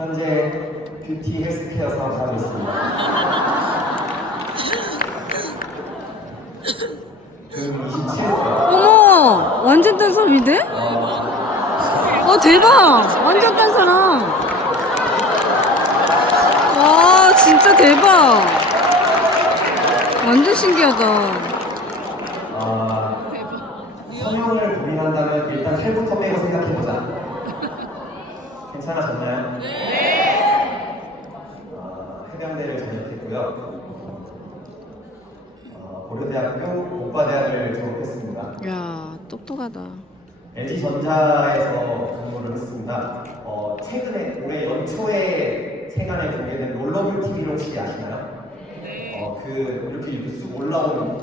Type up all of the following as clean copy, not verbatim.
현재 뷰티 헬스케어 사업하고 있습니다. 그 27세. 어머, 완전 딴 사람인데? 대박! 완전 딴 사람. 와, 진짜 대박. 완전 신기하다. 성형을 고민한다면 일단 살부터 빼고 생각해보자. 괜찮아졌나요? 네. 해병대를 전역했고요. 고려대학교 공과대학을 졸업했습니다. 야, 똑똑하다. LG전자에서 근무를 했습니다. 최근에 올해 연초에 세간에 공개된 롤러블 TV를 혹시 아시나요? 이렇게 쑥 올라온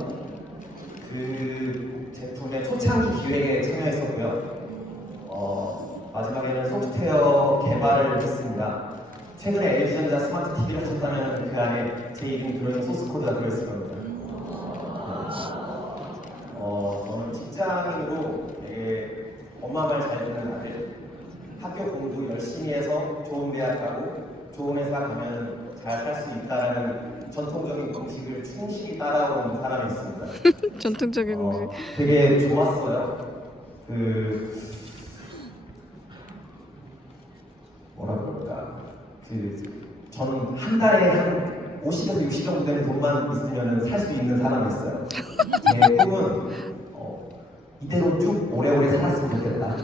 그 제품의 초창기 기획에 참여했었고요. 마지막에는 소프트웨어 개발을 했습니다. 최근에 LG전자 스마트 TV를 하셨다면 그 안에 제 이름이 들어있는 소스 코드가 들어있을 겁니다. 저는 직장인으로 되게 엄마 말 잘 듣는 아들, 학교 공부 열심히 해서 좋은 대학 가고 좋은 회사 가면 잘 살 수 있다는 전통적인 공식을 충실히 따라온 사람이 있습니다. 전통적인 공식. 되게 좋았어요. 뭐라 그럴까? 저는 한 달에 한 50에서 60 정도 되는 돈만 있으면 살 수 있는 사람이었어요. 제 꿈은 이대로 쭉 오래오래 살았으면 좋겠다.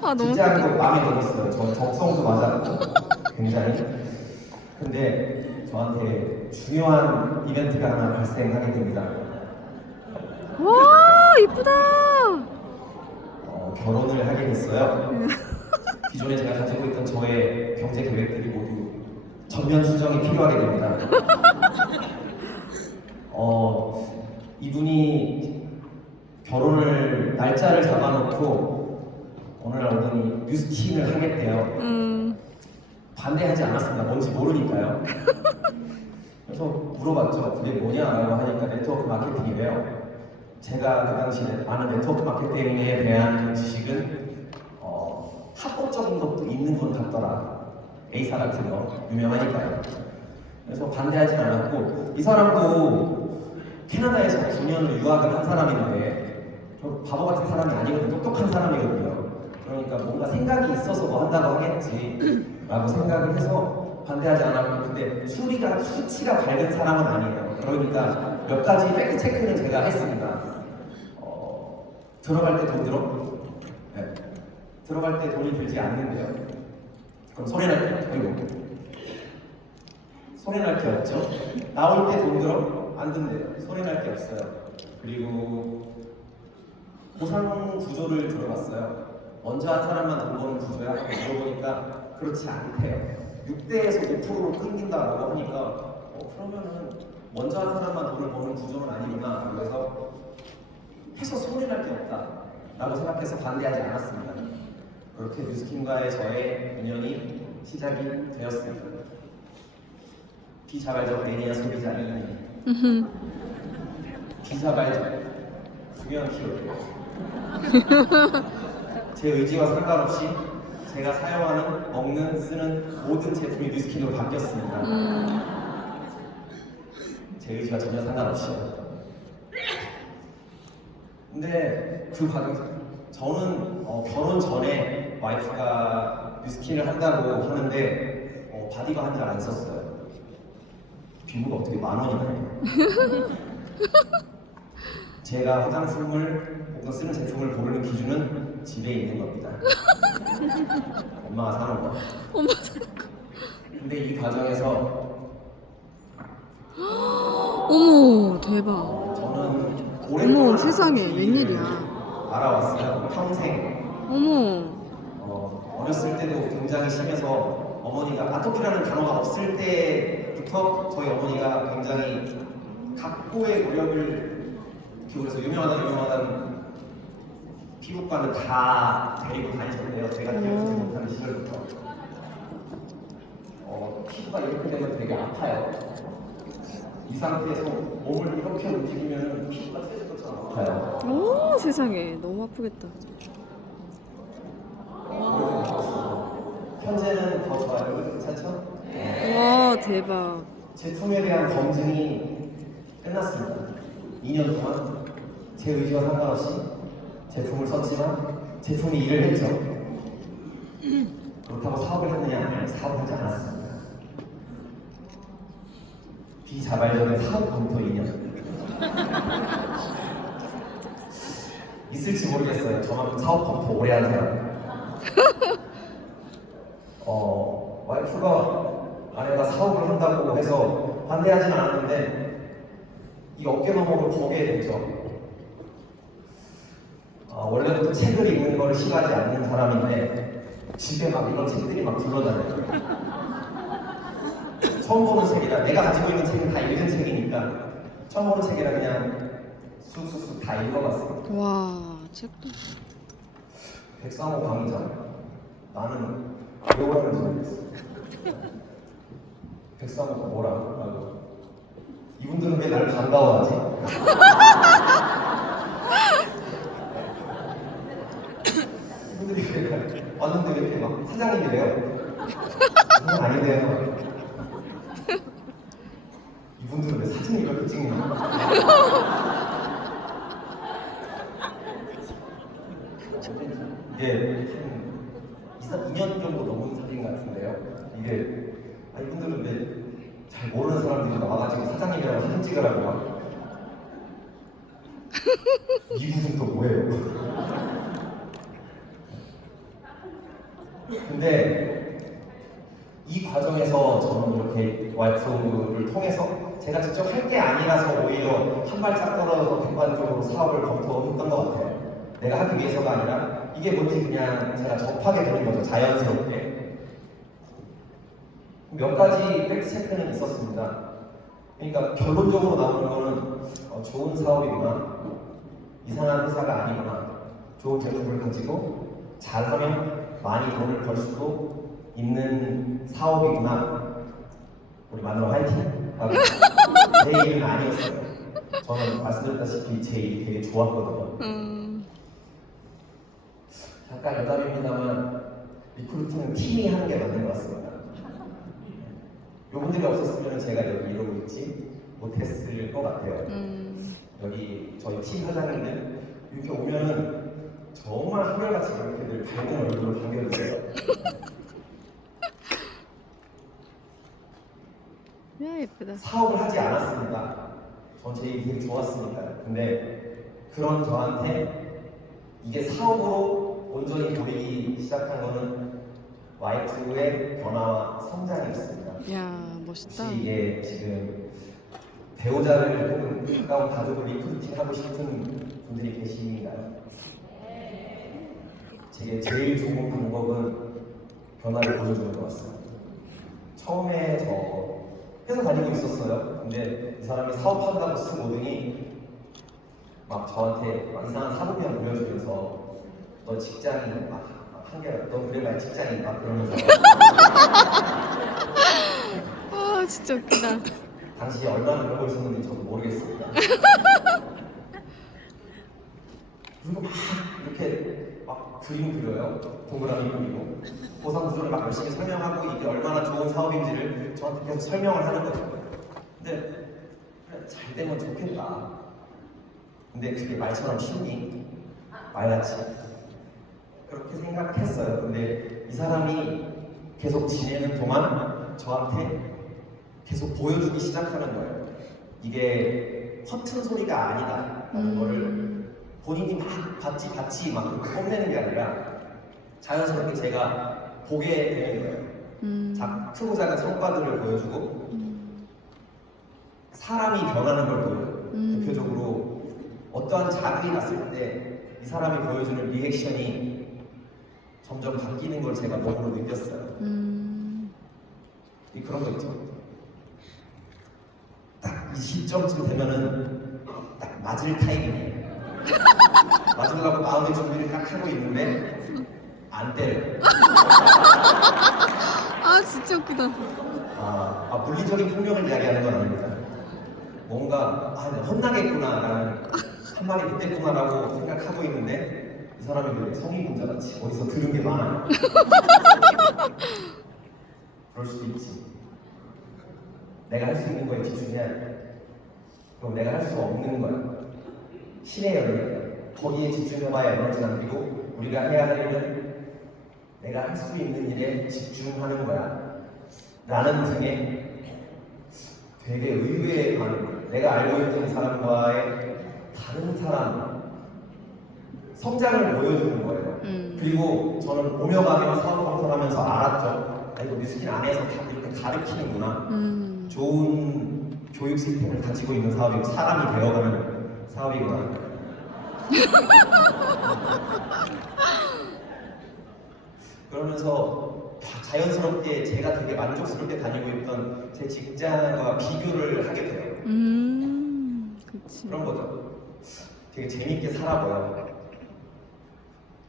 너무 진짜 이거 마음에 들었어요. 저 적성도 맞았고 굉장히. 근데 저한테 중요한 이벤트가 하나 발생하게 됩니다. 와, 이쁘다. 결혼을 하게 됐어요. 기존에 제가 가지고 있던 저의 경제 계획들이 모두 전면 수정이 필요하게 됩니다. 이분이 결혼을 날짜를 잡아놓고 어느 날 오더니 뉴스킹을 하겠대요. 반대하지 않았습니다. 뭔지 모르니까요. 그래서 물어봤죠. 그게 뭐냐라고 하니까 네트워크 마케팅이래요. 제가 그 당시에 아는 네트워크 마케팅에 대한 지식은 합법적인 것도 있는 건 같더라. A사 같은 거 유명하니까요. 그래서 반대하지 않았고, 이 사람도 캐나다에서 9년을 유학을 한 사람인데 바보 같은 사람이 아니거든요. 똑똑한 사람이거든요. 그러니까 뭔가 생각이 있어서 뭐 한다고 하겠지 라고 생각을 해서 반대하지 않았고, 근데 수치가 밝은 사람은 아니에요. 그러니까 몇 가지 팩트 체크는 제가 했습니다. 들어갈 때 돈 들어? 네. 들어갈 때 돈이 들지 않는데요. 그럼 소리 날 게 아이고 소리 날 게 없죠. 나올 때 돈 들어? 안 든대요. 소리 날 게 없어요. 그리고 보상 구조를 들어봤어요. 먼저 한 사람만 돈 버는 구조야? 하고 물어보니까 그렇지 않대요. 6대에서 5%로 끊긴다라고 하니까 그러면은 먼저 한 사람만 돈을 버는 구조는 아니구나 라고 해서 소리 날 게 없다 라고 생각해서 반대하지 않았습니다. 그렇게 뉴스킹과의 저의 인연이 시작이 되었습니다. 비자발적 매니아 소비자 이인이 비자발적 중요한 키워드예요. 제 의지와 상관없이 제가 사용하는, 먹는, 쓰는 모든 제품이 뉴스킨으로 바뀌었습니다. 제 의지와 전혀 상관없이요. 근데 그 과정에서 저는 결혼 전에 와이프가 뉴스킨을 한다고 하는데 바디가 한 달 안 썼어요. 비무가 어떻게 10,000원이나 제가 화장품을 혹은 쓰는 제품을 고르는 기준은 집에 있는 겁니다. 엄마가 사는 거. 엄마 사는 거. 근데 이 과정에서 어머, 대박. 저는 오랫동안 어머, 세상에, 웬일이야. 알아왔어요. 평생. 어머. 어렸을 때도 굉장히 심해서 어머니가 아토피라는 단어가 없을 때부터 저희 어머니가 굉장히 각고의 노력을 기울여서 유명하다는 피부과는 다 데리고 다니셨는데요. 제가 기억하지 못하는 시절부터 피부가 이렇게 되면 되게 아파요. 이 상태에서 몸을 이렇게 움직이면 피부가 찢어질 것처럼 아파요. 오, 세상에. 너무 아프겠다. 현재는 더 좋아요. 괜찮죠? 와, 대박. 제품에 대한 검증이 끝났습니다. 2년 동안 제 의지와 상관없이 제품을 썼지만 제품이 일을 했죠. 그렇다고 사업을 했느냐? 아니, 사업을 하지 않았습니다. 비자발적인 사업 검토 2년. 있을지 모르겠어요. 저만큼 사업 검토 오래 하는 사람. 와이프가 아내가 사업을 한다고 해서 반대하진 않았는데 이 어깨너머를 보게 됐죠. 원래부터 책을 읽는 걸 싫어하지 않는 사람인데 집에 막 이런 책들이 막 굴러다녀요. 처음 보는 책이라 내가 가지고 있는 책은 다 읽은 책이니까 처음 보는 책이라 그냥 쑥쑥쑥 다 읽어봤어요. 와, 책도. 백상호 강의자. 나는 외워하는지 모르겠어. 백상호가 뭐라고? 이분들은 왜 날 반가워하지? 이분들이 왜 왔는데 왜 이렇게 막 사장님이래요? 그건 아닌데요. 이분들은 왜 사진을 이렇게 찍냐? 이게 한 2년 정도 넘은 사진 같은데요. 이게 이분들은 왜 잘 모르는 사람들이 나와가지고 사장님이라고 사진 찍으라고 막 미국은 또 뭐예요? 근데 이 과정에서 저는 이렇게 와이프를 통해서 제가 직접 할 게 아니라서 오히려 한 발짝 떨어져서 객관적으로 사업을 검토했던 것 같아요. 내가 하기 위해서가 아니라 이게 뭔지 그냥 제가 접하게 되는 거죠. 자연스럽게. 몇 가지 팩트 체크는 있었습니다. 그러니까 결론적으로 나오는 거는 좋은 사업이구나, 이상한 회사가 아니구나, 좋은 제품을 가지고 잘하면 많이 돈을 벌 수도 있는 사업이구나. 우리 마누라 화이팅! 하고 제 일은 아니었어요. 저는 말씀드렸다시피 제 일이 되게 좋았거든요. 잠깐 여담입니다만 리크루팅은 팀이 하는 게 맞는 것 같습니다. 요분들이 없었으면 제가 여기 이러고 있지 못했을 것 같아요. 여기 저희 팀 사장님들 여기 오면은 정말 한결같이 이렇게들 밝은 얼굴로 반겨주세요. 야, 예쁘다. 사업을 하지 않았습니다. 전 제 일이 되게 좋았으니까. 근데 그런 저한테 이게 사업으로 온전히 보이기 시작한 거는 와이프의 변화와 성장이었습니다. 야, 멋있다. 혹시 이게 지금 배우자를 혹은 가까운 가족을 리크루팅 하고 싶은 분들이 계신가요? 제일 좋은 방법은 변화를 보여주는 것 같습니다. 처음에 저 회사 다니고 있었어요. 근데 이 사람이 사업한다고 쓴 오더니 막 저한테 막 이상한 사무면 보여주면서 너 직장인 막 한계라 너 그래 말 직장인 막 그러면서 아, 진짜 웃기다. 당시 얼마나 그러고 있었는지 저도 모르겠습니다. 그리고 막 이렇게 막 그림 그려요. 동그라미 그리고 보상 구조를 막 열심히 설명하고 이게 얼마나 좋은 사업인지를 저한테 계속 설명을 하는 거예요. 근데 그래, 잘 되면 좋겠다. 근데 그게 말처럼 쉽니? 말같이 그렇게 생각했어요. 근데 이 사람이 계속 지내는 동안 저한테 계속 보여주기 시작하는 거예요. 이게 허튼 소리가 아니다라는 거를 본인이 막 같이 막 그렇게 뽐내는 게 아니라 자연스럽게 제가 보게 되는 거예요. 크고 작은 성과들을 보여주고 사람이 변하는 걸 보여요. 대표적으로 어떠한 자극이 났을 때 이 사람이 보여주는 리액션이 점점 바뀌는 걸 제가 몸으로 느꼈어요. 그런 거 있죠. 딱 이 시점쯤 되면은 딱 맞을 타이밍이에요. 맞으려고 마음의 준비를 딱 하고 있는데 안 때려요. 아, 진짜 웃기다. 물리적인 폭력을 이야기하는 건 아닙니다. 뭔가 내가 혼나겠구나라는 한 마리 붙겠구나라고 생각하고 있는데 이 사람이 왜 성인공자같이 어디서 들은 게 많아? 그럴 수도 있지. 내가 할 수 있는 거에 집중해야 돼. 그럼 내가 할 수 없는 거야. 신의 연애. 거기에 집중해봐야 에너지가 남기고 우리가 해야 할 일은 내가 할 수 있는 일에 집중하는 거야. 라는 등의 되게 의외의 반응. 내가 알고 있던 사람과의 다른 사람 성장을 보여주는 거예요. 그리고 저는 오며 가며 사업 방송하면서 알았죠. 아, 이거 뮤스킨 안에서 다 이렇게 가르치는구나. 좋은 교육 시스템을 가지고 있는 사업이고 사람이 되어가는 사업이구나. 그러면서 자연스럽게 제가 되게 만족스럽게 다니고 있던 제 직장과 비교를 하게 돼요. 그치. 그런 거죠. 되게 재밌게 살아 보여.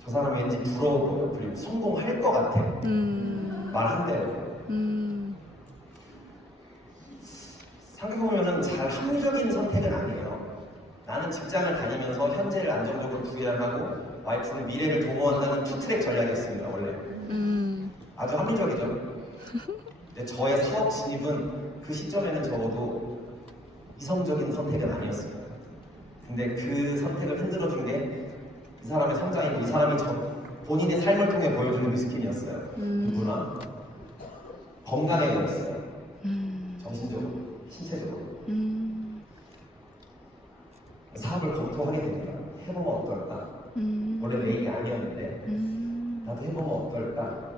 저 사람 왠지 부러워 보여. 그리고 성공할 것 같아. 말한대요. 생각해보면은 잘 합리적인 선택은 아니에요. 나는 직장을 다니면서 현재를 안정적으로 구현하고 와이프는 미래를 도모한다는 투트랙 전략이었습니다. 원래 아주 합리적이죠. 근데 저의 사업 진입은 그 시점에는 적어도 이성적인 선택은 아니었습니다. 근데 그 선택을 흔들어준 게 이 사람의 성장이고 이 사람이 본인의 삶을 통해 보여주는 뮤스킨이었어요. 누구나 건강해졌어요. 정신적으로, 신체적으로. 사업을 검토하게 됩니다. 해보면 어떨까? 원래 내 얘기 아니었는데 나도 해보면 어떨까?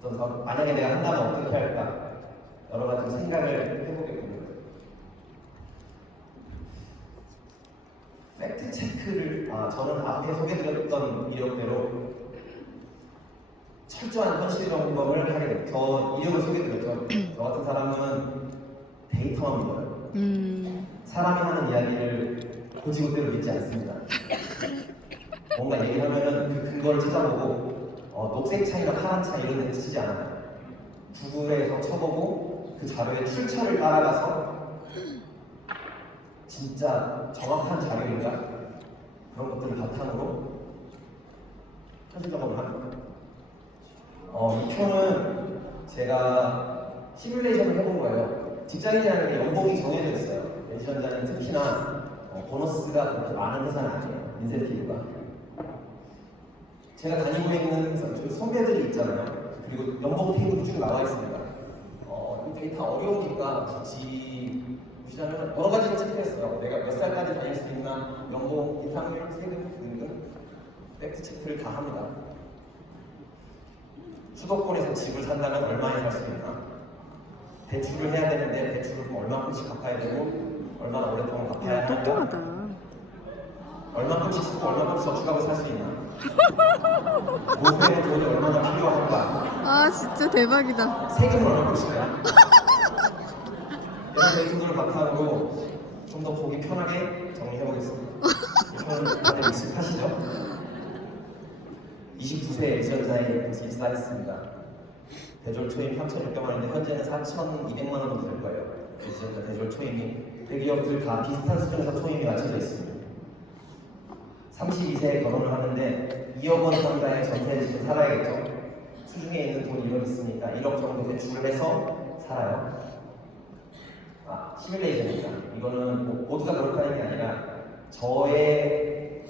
어떤 사업, 만약에 내가 한다면 어떻게 할까? 여러 가지 생각을 해보게 됩니다. 팩트 체크를 저는 앞에 소개드렸던 이력대로 철저한 현실 점검을 하게 됩니다. 저 이력을 소개드렸죠. 저 같은 사람은 데이터만 믿어요. 사람이 하는 이야기를 고지고대로 믿지 않습니다. 뭔가 얘기하면은 그 근거를 찾아보고 녹색 차이나 파란 차이 이런 데 치지 않아요. 구글에서 쳐보고 그 자료의 출처를 따라가서 진짜 정확한 자료인가? 그런 것들을 바탕으로 현실 점검을 합니다. 이 표는 제가 시뮬레이션을 해본 거예요. 직장인이라는 게 연봉이 정해져 있어요. 엔지니어는 특히나 보너스가 그렇게 많은 회사는 아니에요. 인센티브가. 제가 다니고 있는 회사, 저희 선배들이 있잖아요. 그리고 연봉 테이블이 쭉 나와 있습니다. 이 데이터 어려우니까 굳이 보시자면 여러 가지를 체크했어요. 내가 몇 살까지 다닐 수 있나, 연봉, 이상률, 세금 등등 팩트 체크를 다 합니다. 수도권에서 집을 산다면 얼마에 살 수 있나? 대출을 해야 되는데 대출을 그럼 얼마큼씩 갚아야 되고 얼마나 오랫동안 갚아야 하는가? 똑똑하다. 얼마큼씩 쓰고 얼마큼씩 저축하고 살 수 있나? 노후에는 돈이 얼마나 필요한가? 아 진짜 대박이다. 세금을 얼마큼씩 내야? 이런 데이터들을 바탕으로 좀 더 보기 편하게 정리해보겠습니다. 이건 다들 익숙하시죠? 29세 엔지니어에 입사했습니다. 대졸 초임 3,600만 원인데 현재는 4,200만 원 정도 될 거예요. 엔지니어 대졸 초임이 대기업들 다 비슷한 수준에서 초임이 맞춰져 있습니다. 32세에 결혼을 하는데 2억 원 상당의 전세 집을 살아야겠죠. 수중에 있는 돈이 1억 있으니까 1억 정도 대출을 해서 살아요. 시뮬레이션입니다. 이거는 모두가 그렇다는 게 아니라 저의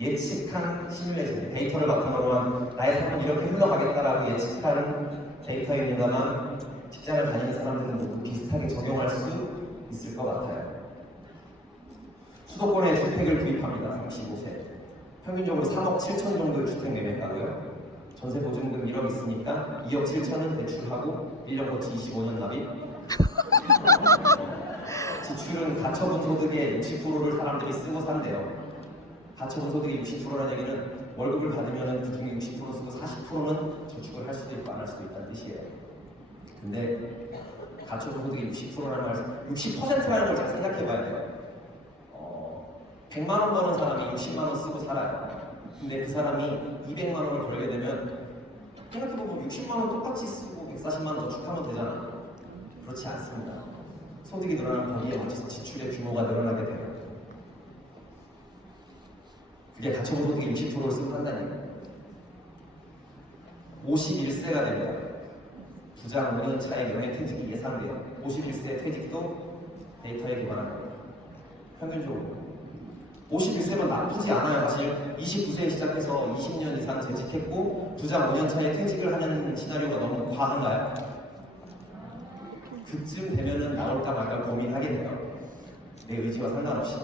예측한 시뮬레이션, 데이터를 바탕으로 한 나의 삶은 이렇게 흘러가겠다라고 예측한 데이터입니다만 직장을 다니는 사람들은 모두 비슷하게 적용할 수 있을 것 같아요. 수도권에 주택을 구입합니다. 35세. 평균적으로 3억 7천 정도의 주택 매매가고요. 전세 보증금 1억 있으니까 2억 7천은 대출하고 1년 거치 25년 납입. 지출은 가처분 소득의 60%를 사람들이 쓰고 산대요. 가처분 소득의 60%라는 얘기는 월급을 받으면 그 중에 60% 쓰고 40%는 저축을 할 수도 있고 안 할 수도 있다는 뜻이에요. 근데 가처분 소득의 60%라는 말, 60%라는 걸 잘 생각해 봐야 돼요. 100만 원 버는 사람이 60만 원 쓰고 살아요. 근데 그 사람이 200만 원을 벌게 되면 생각해보면 60만 원 똑같이 쓰고 140만 원 저축하면 되잖아요. 그렇지 않습니다. 소득이 늘어나면 거기에 맞춰서 지출의 규모가 늘어나게 돼요. 그게 가처분 소득의 60%를 쓰고 한다니까. 51세가 됩니다. 부장 5년 차의 명예퇴직이 예상돼요. 51세 퇴직도 데이터에 기반한 겁니다. 평균적으로 51세면 나쁘지 않아요. 사실 29세에 시작해서 20년 이상 재직했고 부장 5년 차에 퇴직을 하는 시나리오가 너무 과한가요? 그쯤 되면은 나올까 말까 고민하게 돼요. 내 의지와 상관없이.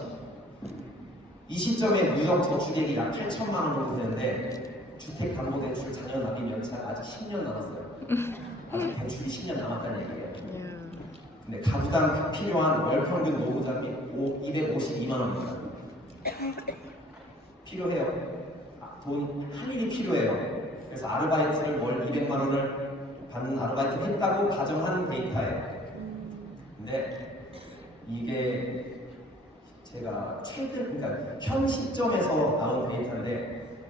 이 시점에 누적 저축액이 약 8천만 원 정도 되는데 주택담보대출 자녀 납입 연차가 아직 10년 남았어요. 아직 대출이 10년 남았다는 얘기예요. 근데 가구당 필요한 월 평균 노후자금이 252만 원입니다. 필요해요. 돈 한 일이 필요해요. 그래서 아르바이트를 월 200만 원을 받는 아르바이트를 했다고 가정한 데이터예요. 근데 이게 제가 최근, 그러니까 현 시점에서 나온 데이터인데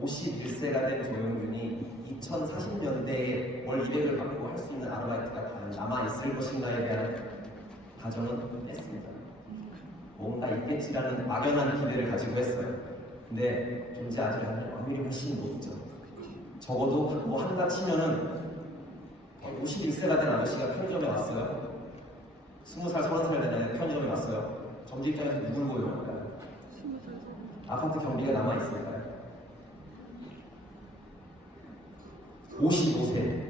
51세가 된 조영균이 2040년대에 월 200을 받고 할 수 있는 아르바이트가 과연 남아있을 것인가에 대한 가정은 했습니다. 뭔가 있겠지라는 막연한 기대를 가지고 했어요. 근데 존재하지 않을 확률이 훨씬 높죠. 적어도 뭐 한다 치면은 51세가 된 아저씨가 편의점에 왔어요. 20살, 30살 된 아이가 편의점에 왔어요. 점집장에서 누굴 고용할까요? 아파트 경비가 남아있을까요? 55세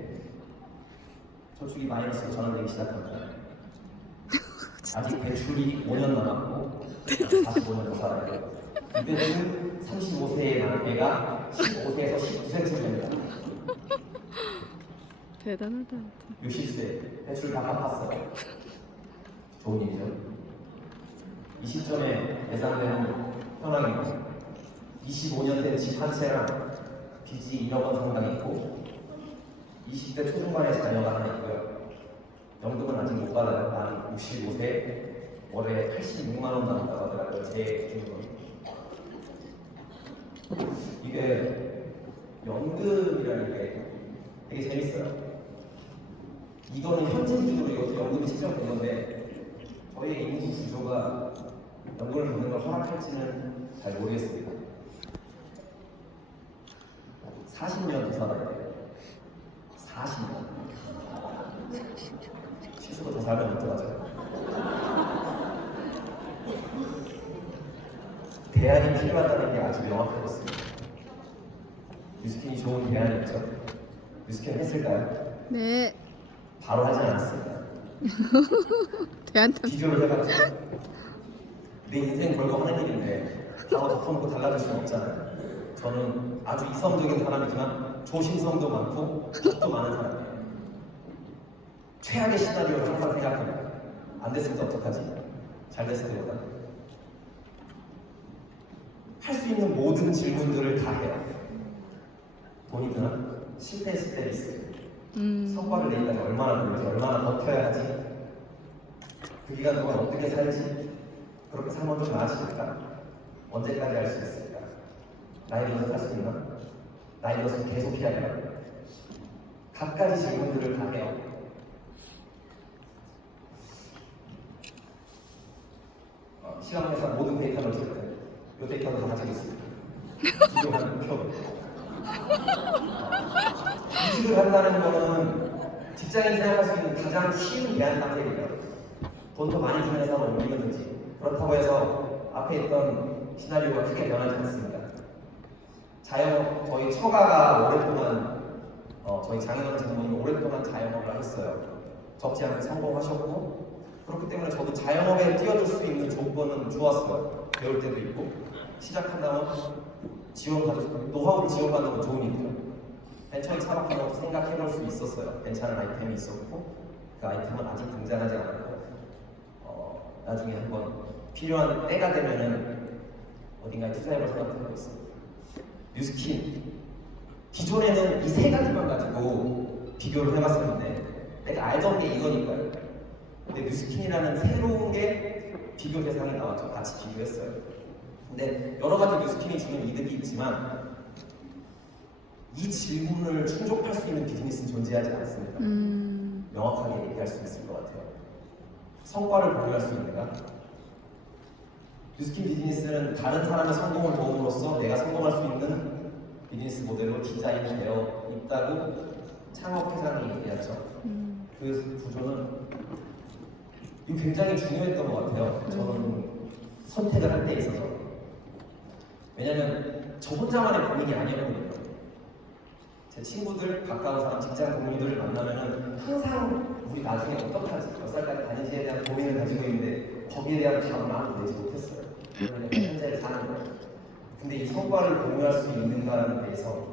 저축이 마이너스로 전환되기 시작합니다. 아직 대출이 5년 남았고 45년 더 살아야 돼요. 이때는 35세의 남배가 15세에서 19세쯤 됩니다. 대단하다. 60세 대출 다 갚았어요. 좋은 일이죠. 이 시점에 예상되는 현황입니다. 25년 된 집 한 채랑 빚이 1억 원 상당 있고 20대 초중반의 자녀가 하나 있고요. 연금은 아직 못 받아요. 만 65세 월에 86만 원 남았다고 하더라고요. 제 기준으로. 이게 연금이라는 게 되게 재밌어요. 이거는 현재 기준으로 이것도 연금이 책정된 건데 저희의 인구 구조가 연금을 받는 걸 허락할지는 잘 모르겠습니다. 40년 더 살아야 돼요. 40년. 실수로 더 살면 어떡하죠? 대안이 필요하다는 게 아주 명확해졌습니다. 뉴스킨이 좋은 대안이 있죠? 뉴스킨 했을까요? 네. 바로 하지 않았습니다. 대한탐. 비교를 해봤죠. 내 인생 걸고 하는 일인데 바로 덮어놓고 달라질 수는 없잖아요. 저는 아주 이성적인 사람이지만 조심성도 많고 겁도 많은 사람이에요. 최악의 시나리오를 항상 생각합니다. 안 됐을 때 어떡하지? 잘 됐을 때보다. 할 수 있는 모든 질문들을 다 해요. 돈이 드나? 실패했을 때 리스크. 성과를 내기까지 얼마나 걸리지? 얼마나 버텨야 하지? 그 기간 동안 어떻게 살지? 그렇게 살면 좀 나아질까? 언제까지 할 수 있을까? 나이 들어서 할 수 있나? 나이 들어서 계속 해야 해요. 갖가지 질문들을 다 해요. 시간에서 모든 데이터를 넣을 때, 이 데이터도 다 가지고 있습니다. 비교하는 표. 이직을 한다는 거는 직장인이 생각할 수 있는 가장 쉬운 대안 상태입니다. 돈 더 많이 주는 회사로 옮기든지. 그렇다고 해서 앞에 있던 시나리오가 크게 변하지 않습니다. 자영업, 저희 처가가 오랫동안 저희 장인어른 장모님이 오랫동안 자영업을 하셨어요. 적지 않게 성공하셨고 그렇기 때문에 저도 자영업에 뛰어들 수 있는 조건은 좋았어요. 배울 때도 있고 시작한다면 지원받을 수 있고 노하우를 지원받는 건 좋은 일이죠. 벤처에 창업하려고 생각해볼 수 있었어요. 괜찮은 아이템이 있었고 그 아이템은 아직 등장하지 않았고 나중에 한번 필요한 때가 되면은 어딘가에 투자해볼 생각도 하고 있습니다. 뉴스킨 기존에는 이 세 가지만 가지고 비교를 해봤었는데 내가 알던 게 이거니까요. 근데 뉴스킨이라는 새로운 게 비교 대상이 나왔죠. 같이 비교했어요. 근데 여러 가지 뉴스킨이 주는 이득이 있지만 이 질문을 충족할 수 있는 비즈니스는 존재하지 않습니다. 명확하게 얘기할 수 있을 것 같아요. 성과를 공유할 수 있는가? 뉴스킨 비즈니스는 다른 사람의 성공을 도움으로써 내가 성공할 수 있는 비즈니스 모델로 디자인되어 있다고 창업 회장이 얘기했죠. 그 구조는 이거 굉장히 중요했던 것 같아요. 저는 선택을 할 때 있어서. 왜냐면 저 혼자만의 고민이 아니었거든요. 제 친구들, 가까운 사람, 직장 동료들을 만나면은 항상 우리 나중에 어떡하지? 몇 살까지 다니지에 대한 고민을 가지고 있는데 거기에 대한 답은 아무도 내지 못했어요. 그러면 현재를 사는 거예요. 근데 이 성과를 공유할 수 있는가에 대해서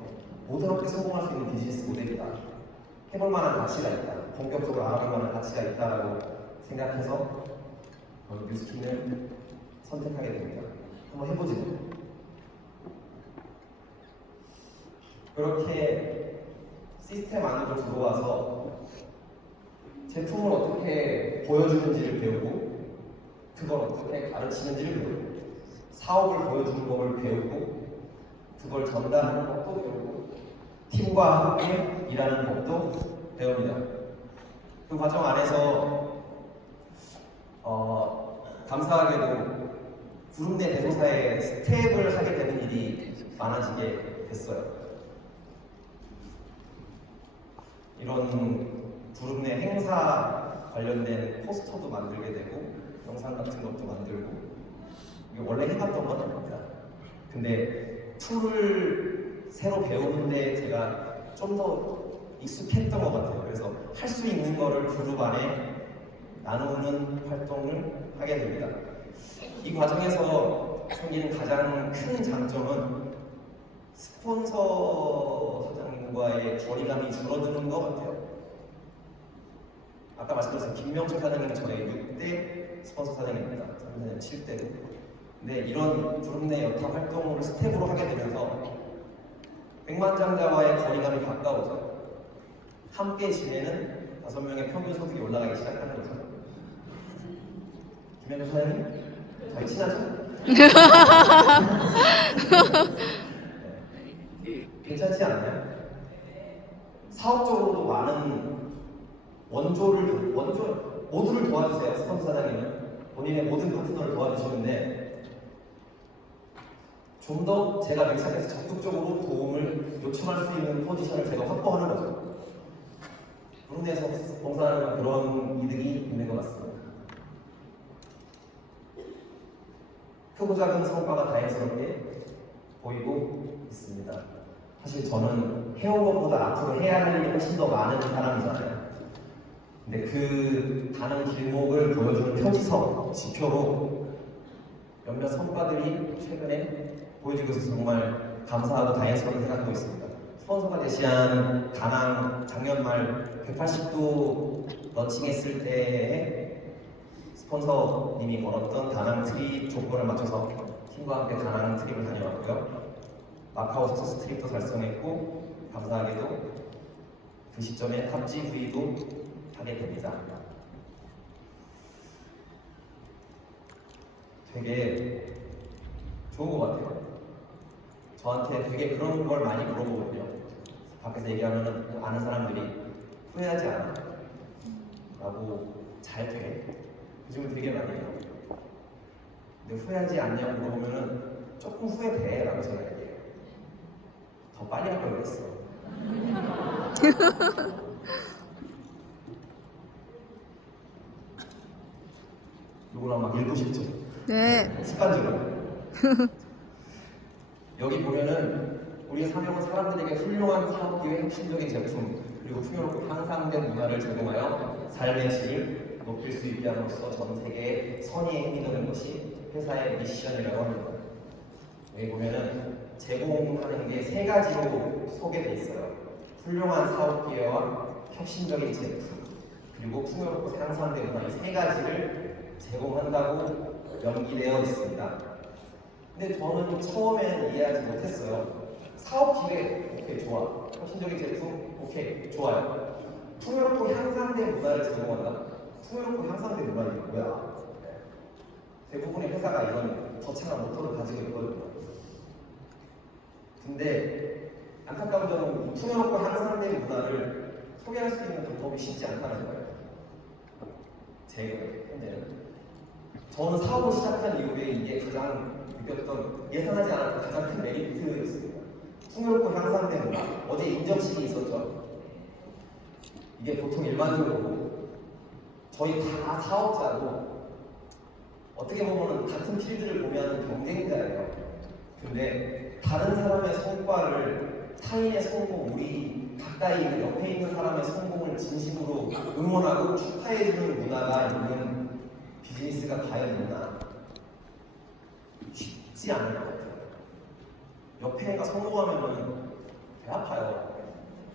모두롭게 성공할 수 있는 비즈니스 모델이다. 해볼 만한 가치가 있다. 본격적으로 알아볼 만한 가치가 있다라고 생각해서 뉴스킨을 선택하게 됩니다. 한번 해보죠. 그렇게 시스템 안으로 들어와서 제품을 어떻게 보여주는지를 배우고 그걸 어떻게 가르치는지를 배우고 사업을 보여주는 법을 배우고 그걸 전달하는 법도 배우고 팀과 함께 일하는 법도 배웁니다. 그 과정 안에서 감사하게도 그룹 내 대소사에 스텝을 하게 되는 일이 많아지게 됐어요. 이런 그룹 내 행사 관련된 포스터도 만들게 되고 영상 같은 것도 만들고 이게 원래 해봤던 건 아닙니다. 근데 툴을 새로 배우는데 제가 좀 더 익숙했던 것 같아요. 그래서 할 수 있는 거를 그룹 안에 나누는 활동을 하게 됩니다. 이 과정에서 생기는 가장 큰 장점은 스폰서 사장님과의 거리감이 줄어드는 것 같아요. 아까 말씀드렸던 김명철 사장님은 저의 6대 스폰서 사장입니다. 3사장님 7대로. 근데 이런 그룹 내 여타 활동을 스텝으로 하게 되면서 백만장자와의 거리감이 가까워져요. 함께 지내는 5명의 평균 소득이 올라가기 시작하는 거죠. 김명철 사장님? 저희 친하죠? 괜찮지 않나요? 사업적으로도 많은 모두를 도와주세요. 스폰서 사장님은 본인의 모든 파트너를 도와주시는데 좀 더 제가 맥락에서 적극적으로 도움을 요청할 수 있는 포지션을 제가 확보하는 거죠. 그런 데서 봉사하는 그런 이득이 있는 것 같습니다. 크고 작은 성과가 다행스럽게 보이고 있습니다. 사실 저는 해온 것보다 앞으로 해야 할 일이 훨씬 더 많은 사람이잖아요. 근데 그 가는 길목을 보여주는 표지석, 지표로 몇몇 성과들이 최근에 보여지고 있어서 정말 감사하고 다행스럽게 생각하고 있습니다. 스폰서가 제시한 다낭 작년 말 180도 런칭했을 때에 스폰서님이 걸었던 다낭 트립 조건을 맞춰서 팀과 함께 다낭 트립을 다녀왔고요. 마카오 서서스 트립도 달성했고 감사하게도 그 시점에 탑지 후이도 하게 됩니다. 되게 좋은 것 같아요. 저한테 되게 그런 걸 많이 물어보거든요. 밖에서 얘기하면 아는 사람들이 후회하지 않아? 라고 잘 돼? 요즘 되게 많이 해요. 근데 후회하지 않냐고 물어보면 조금 후회돼 라고 제가 얘기해요. 더 빨리 할 걸 그랬어. 이거랑 막 읽고 싶죠? 네. 습관적으로. 여기 보면은 우리의 사명은 사람들에게 훌륭한 사업기회, 핵심적인 제품, 그리고 풍요롭고 향상된 문화를 제공하여 삶의 질을 높일 수 있게 함으로써 전 세계에 선의의 힘이 되는 것이 회사의 미션이라고 합니다. 여기 보면은 제공하는 게 3가지로 소개되어 있어요. 훌륭한 사업기회와 혁신적인 제품, 그리고 풍요롭고 향상된 문화, 이 3가지를 제공한다고 명기되어 있습니다. 근데 저는 처음에는 이해하지 못했어요. 사업 기회, 오케이, 좋아. 혁신적인 제품, 오케이, 좋아요. 풍요롭고 향상된 문화를 제공한다? 풍요롭고 향상된 문화는 뭐야? 대부분의 회사가 이런 거창한 모토를 가지고 있거든요. 근데 안타까운 점은 풍요롭고 향상된 문화를 소개할 수 있는 방법이 쉽지 않다는 거예요. 제 현재는. 저는 사업을 시작한 이후에 이게 가장 느꼈던, 예상하지 않았던 가장 큰 메리트였습니다. 풍요롭고 향상된 문화. 어제 인정식이 있었죠. 이게 보통 일반적으로 저희 다 사업자고 어떻게 보면 같은 필드를 보면 경쟁자예요. 근데 다른 사람의 성과를, 타인의 성공, 우리 가까이 있는 옆에 있는 사람의 성공을 진심으로 응원하고 축하해주는 문화가 있는 비즈니스가 과연 있나? 쉽지 않을 것 같아요. 옆에 애가 성공하면 배 아파요.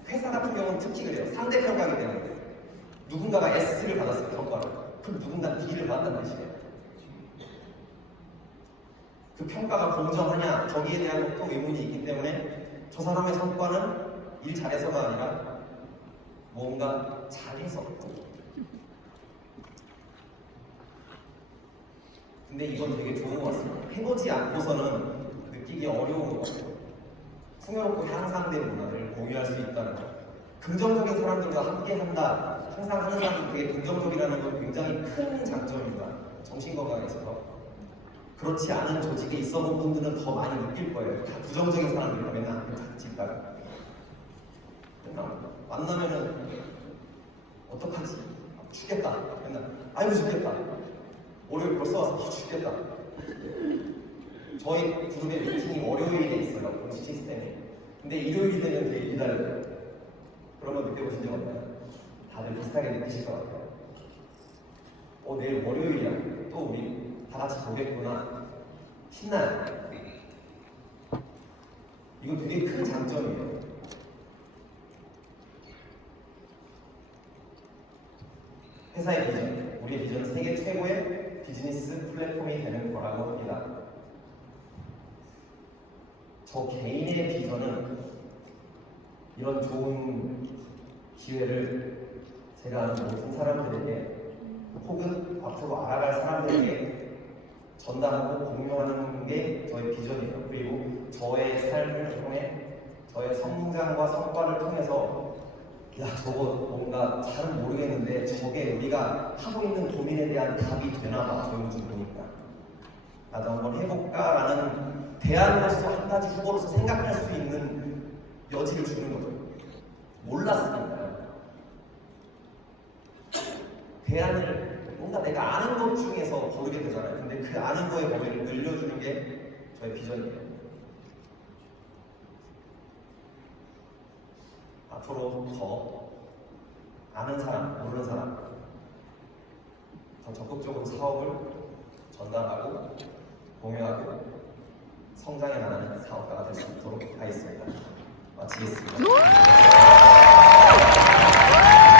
회사 같은 경우는 특히 그래요. 상대평가이기 때문에 누군가가 S를 받았어요, 평가를. 그럼 누군가 D를 받았다는 뜻이에요. 그 평가가 공정하냐, 거기에 대한 또 의문이 있기 때문에 저 사람의 성과는 일 잘해서가 아니라 뭔가 잘해서. 근데 이건 되게 좋은 것 같습니다. 해보지 않고서는 느끼기 어려운 것 같아요. 풍요롭고 향상된 문화를 공유할 수 있다는 것. 긍정적인 사람들과 함께 한다. 항상 하는 사람이 되게 긍정적이라는 건 굉장히 큰 장점입니다. 정신건강에 있어서. 그렇지 않은 조직에 있어 본 분들은 더 많이 느낄 거예요. 다 부정적인 사람들과 맨날 같이 있다가 맨날 만나면은 어떡하지? 죽겠다. 맨날 아이고 죽겠다. 월요일 벌써 와서 죽겠다. 저희 그룹의 미팅이 월요일에 있어요. 공식 시스템이. 근데 일요일이 되면 되게 기다려요. 그런 거 느껴보신 적 없나요? 다들 비슷하게 느끼실 것 같아요. 내일 월요일이야. 또 우리 다 같이 보겠구나. 신나요. 이거 되게 큰 장점이에요. 회사의 비전, 우리의 비전은 세계 최고의 비즈니스 플랫폼이 되는 거라고 합니다. 저 개인의 비전은 이런 좋은 기회를 제가 아는 모든 사람들에게 혹은 앞으로 알아갈 사람들에게 전달하고 공유하는 게 저의 비전이에요. 그리고 저의 삶을 통해 저의 성장과 성과를 통해서 야 저거 뭔가 잘은 모르겠는데 저게 우리가 하고 있는 고민에 대한 답이 되나 봐. 저 요즘 보니까 나도 한번 해볼까 라는 대안으로서 한 가지 후보로서 생각할 수 있는 여지를 주는 거죠. 몰랐으니까요. 대안을 뭔가 내가 아는 것 중에서 고르게 되잖아요. 근데 그 아는 거의 범위를 늘려주는 게 저의 비전이에요. 앞으로 더 아는 사람, 모르는 사람 더 적극적으로 사업을 전달하고 공유하고 성장해 나가는 사업가가 될 수 있도록 하겠습니다. 마치겠습니다.